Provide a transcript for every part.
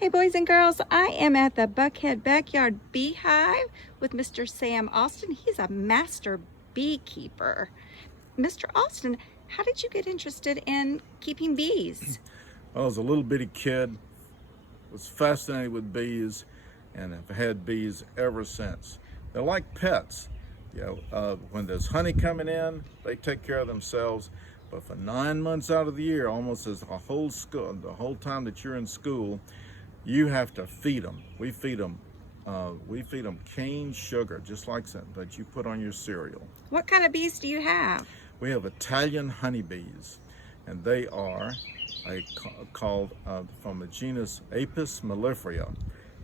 Hey boys and girls, I am at the Buckhead Backyard Beehive with Mr. Sam Austin. He's a master beekeeper. Mr. Austin, how did you get interested in keeping bees? Well, I was a little bitty kid, was fascinated with bees, and have had bees ever since. They're like pets. When there's honey coming in, they take care of themselves. But for 9 months out of the year, almost as a whole school, the whole time that you're in school, you have to feed them. We feed them. We feed them cane sugar, just like that you put on your cereal. What kind of bees do you have? We have Italian honeybees, and they are called from the genus Apis mellifera.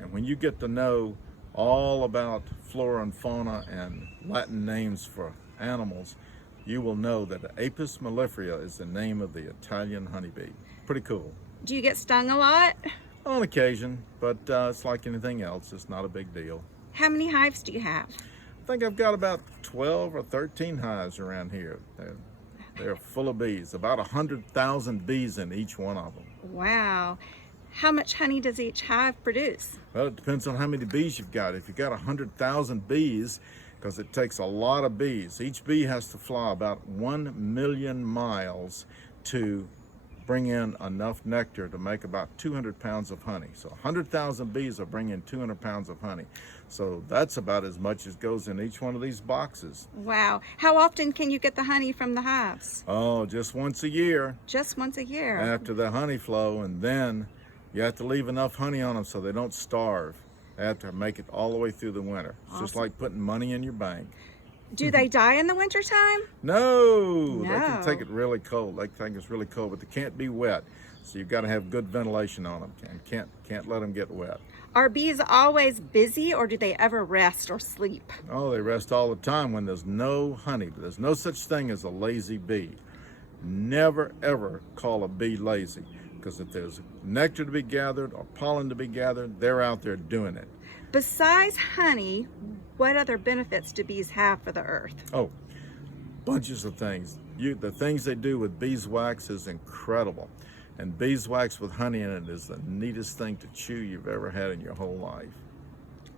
And when you get to know all about flora and fauna and Latin names for animals, you will know that Apis mellifera is the name of the Italian honeybee. Pretty cool. Do you get stung a lot? On occasion, but it's like anything else. It's not a big deal. How many hives do you have? I think I've got about 12 or 13 hives around here. They're full of bees, about 100,000 bees in each one of them. Wow. How much honey does each hive produce? Well, it depends on how many bees you've got. If you've got 100,000 bees, because it takes a lot of bees, each bee has to fly about 1 million miles to bring in enough nectar to make about 200 pounds of honey. So 100,000 bees are bringing 200 pounds of honey. So that's about as much as goes in each one of these boxes. Wow. How often can you get the honey from the hives? Oh, just once a year. Just once a year. After the honey flow, and then you have to leave enough honey on them so they don't starve. They have to make it all the way through the winter. It's just like putting money in your bank. Do they die in the wintertime? No, they can take it really cold. They think it's really cold, but they can't be wet. So you've got to have good ventilation on them and can't let them get wet. Are bees always busy, or do they ever rest or sleep? Oh, they rest all the time when there's no honey. There's no such thing as a lazy bee. Never, ever call a bee lazy, because if there's nectar to be gathered or pollen to be gathered, they're out there doing it. Besides honey, what other benefits do bees have for the earth? Oh, bunches of things. The things they do with beeswax is incredible. And beeswax with honey in it is the neatest thing to chew you've ever had in your whole life.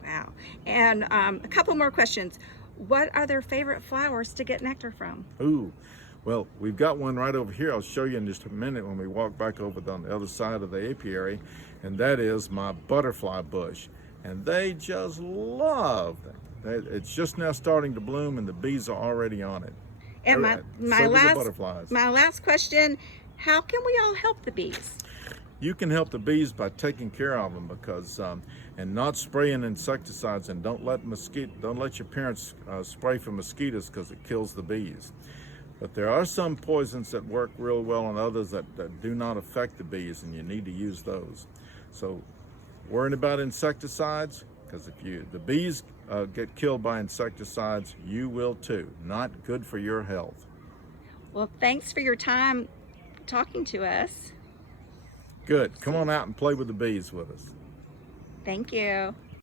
Wow. And a couple more questions. What are their favorite flowers to get nectar from? Ooh, well, we've got one right over here. I'll show you in just a minute when we walk back over on the other side of the apiary, and that is my butterfly bush. And they just love them. It's just now starting to bloom, and the bees are already on it. And my last question, how can we all help the bees? You can help the bees by taking care of them, because and not spraying insecticides, and don't let your parents spray for mosquitoes, because it kills the bees. But there are some poisons that work real well and others that do not affect the bees, and you need to use those. So worrying about insecticides, because if the bees get killed by insecticides, you will too. Not good for your health. Well, thanks for your time talking to us. Good. Come on out and play with the bees with us. Thank you.